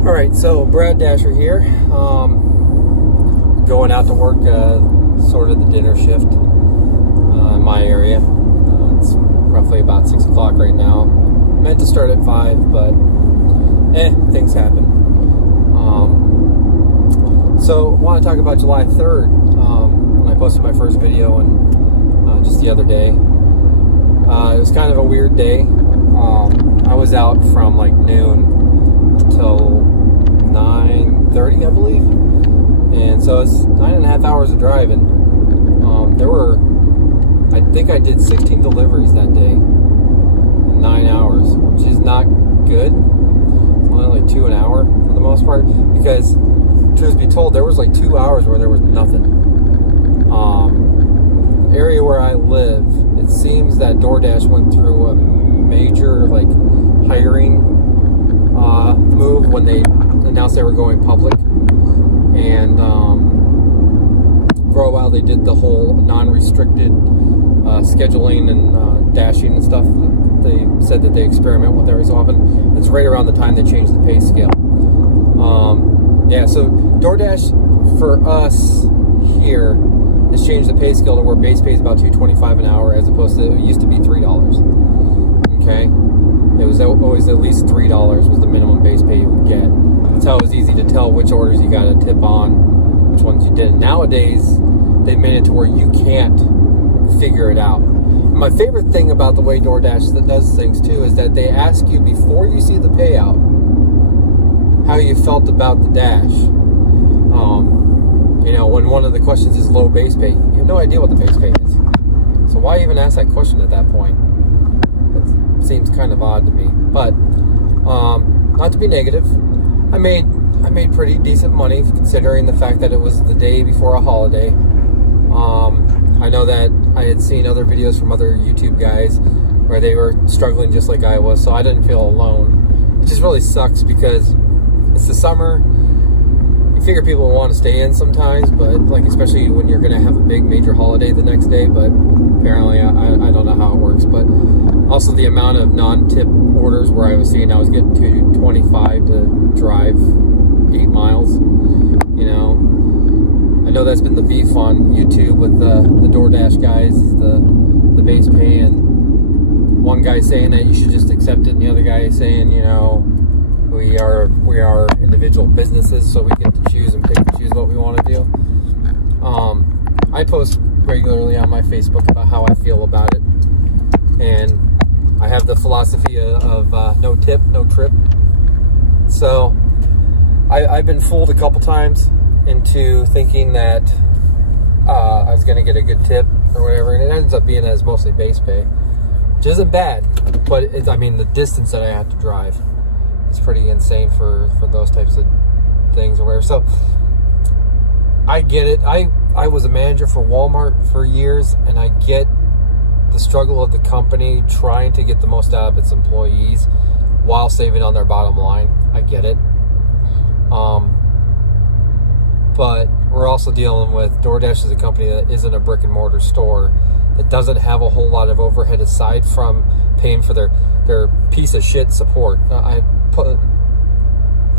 All right, so Brad Dasher here, going out to work, sort of the dinner shift in my area. It's roughly about 6 o'clock right now. Meant to start at 5, but things happen. So I want to talk about July 3rd, when I posted my first video and just the other day. It was kind of a weird day. I was out from like noon till 9:30, I believe, and so it's 9.5 hours of driving. I think I did 16 deliveries that day in 9 hours, which is not good. It's only like 2 an hour for the most part, because truth be told, there was like 2 hours where there was nothing. The area where I live, it seems that DoorDash went through a major like hiring move when they announced they were going public, and for a while they did the whole non-restricted scheduling and dashing and stuff. They said that they experiment with every so often. It's right around the time they changed the pay scale. Yeah, so DoorDash for us here has changed the pay scale to where base pay is about $2.25 an hour, as opposed to it used to be $3. Okay, it was always at least $3 was the minimum base pay you would get. That's how it was easy to tell which orders you got to tip on, which ones you didn't. Nowadays, they've made it to where you can't figure it out. My favorite thing about the way DoorDash does things too is that they ask you before you see the payout how you felt about the dash. You know, when one of the questions is low base pay, you have no idea what the base pay is. So why even ask that question at that point? It seems kind of odd to me. But not to be negative, I made pretty decent money considering the fact that it was the day before a holiday. I know that I had seen other videos from other YouTube guys where they were struggling just like I was, so I didn't feel alone. It just really sucks because it's the summer. You figure people will want to stay in sometimes, but like especially when you're going to have a big major holiday the next day, but apparently I don't know how it works. But also the amount of non-tip orders where I was seeing I was getting $2.25 to drive 8 miles, you know. I know that's been the beef on YouTube with the DoorDash guys, the base pay, and one guy saying that you should just accept it, and the other guy saying, you know, we are individual businesses, so we get to choose and pick and choose what we want to do. I post regularly on my Facebook about how I feel about it, and I have the philosophy of no tip, no trip. So I've been fooled a couple times into thinking that I was going to get a good tip or whatever, and it ends up being as mostly base pay, which isn't bad, but I mean, the distance that I have to drive is pretty insane for those types of things or whatever. So I get it. I was a manager for Walmart for years, and I get the struggle of the company trying to get the most out of its employees while saving on their bottom line. I get it. But we're also dealing with DoorDash is a company that isn't a brick and mortar store, that doesn't have a whole lot of overhead aside from paying for their piece of shit support.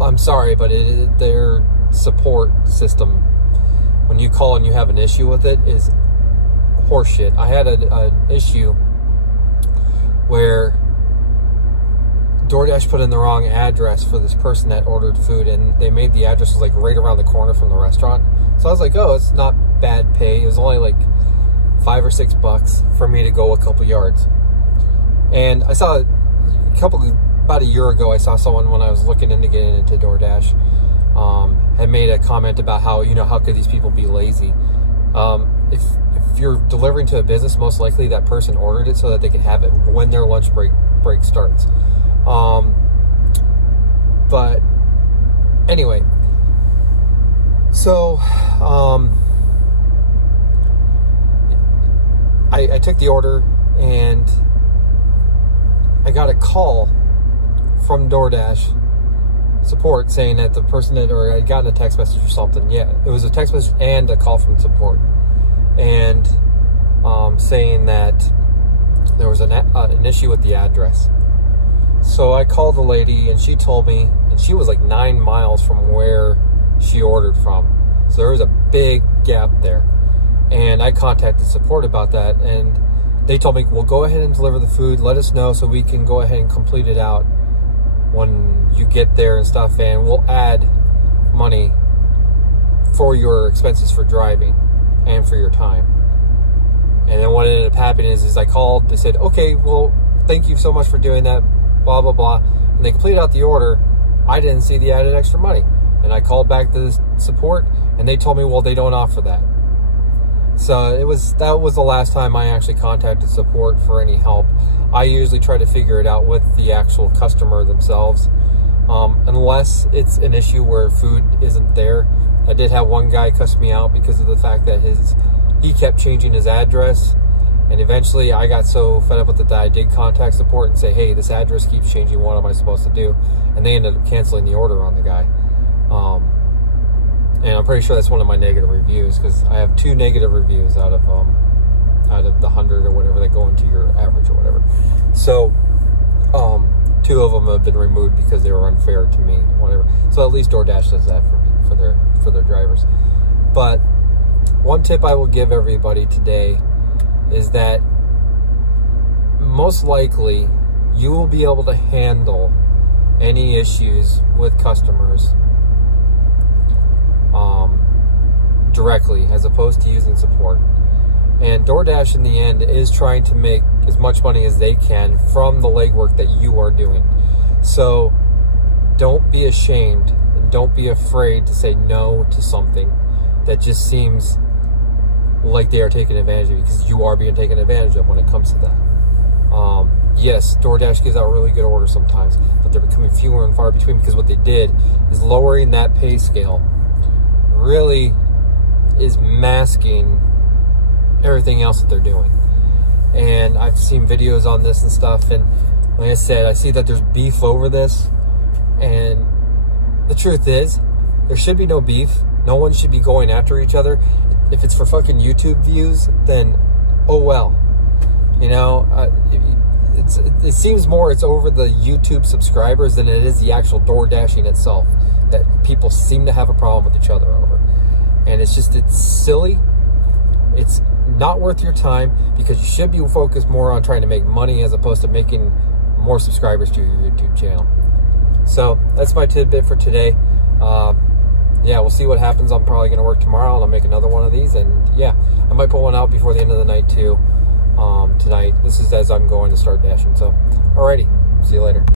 I'm sorry, but their support system, when you call and you have an issue with it, is horseshit. I had an issue where DoorDash put in the wrong address for this person that ordered food, and they made the address was like right around the corner from the restaurant. So I was like, oh, it's not bad pay. It was only like $5 or $6 for me to go a couple yards. And I saw about a year ago, I saw someone when I was looking into getting into DoorDash, had made a comment about how, you know, how could these people be lazy? If you're delivering to a business, most likely that person ordered it so that they could have it when their lunch break starts. But anyway, so I took the order, and I got a call from DoorDash support saying that the person that, or I'd gotten a text message or something. Yeah, it was a text message and a call from support, and saying that there was an issue with the address. So I called the lady, and she told me, and she was like 9 miles from where she ordered from. So there was a big gap there. And I contacted support about that, and they told me, well, go ahead and deliver the food. Let us know so we can go ahead and complete it out when you get there and stuff, and we'll add money for your expenses for driving and for your time. And then what ended up happening is I called, they said, okay, well, thank you so much for doing that, blah, blah, blah. And they completed out the order. I didn't see the added extra money. And I called back to the support, and they told me, well, they don't offer that. So that was the last time I actually contacted support for any help. I usually try to figure it out with the actual customer themselves, unless it's an issue where food isn't there. I did have one guy cuss me out because of the fact that he kept changing his address, and eventually I got so fed up with it that I did contact support and say, hey, this address keeps changing, what am I supposed to do? And they ended up canceling the order on the guy. And I'm pretty sure that's one of my negative reviews, because I have 2 negative reviews out of the 100 or whatever that go into your average or whatever. So 2 of them have been removed because they were unfair to me, whatever. So at least DoorDash does that for their drivers. But one tip I will give everybody today is that most likely you will be able to handle any issues with customers directly, as opposed to using support. And DoorDash in the end is trying to make as much money as they can from the legwork that you are doing. So don't be ashamed and don't be afraid to say no to something that just seems like they are taking advantage of you, because you are being taken advantage of when it comes to that. Yes, DoorDash gives out really good orders sometimes, but they're becoming fewer and far between, because what they did is lowering that pay scale really is masking everything else that they're doing. And I've seen videos on this and stuff, and like I said, I see that there's beef over this, and the truth is there should be no beef. No one should be going after each other. If it's for fucking YouTube views, then oh well. You know, it seems more it's over the YouTube subscribers than it is the actual DoorDashing itself that people seem to have a problem with each other over. And it's silly. It's not worth your time, because you should be focused more on trying to make money as opposed to making more subscribers to your YouTube channel. So that's my tidbit for today. Yeah, we'll see what happens. I'm probably going to work tomorrow, and I'll make another one of these. And yeah, I might put one out before the end of the night too. Tonight. This is as I'm going to start dashing. So, alrighty. See you later.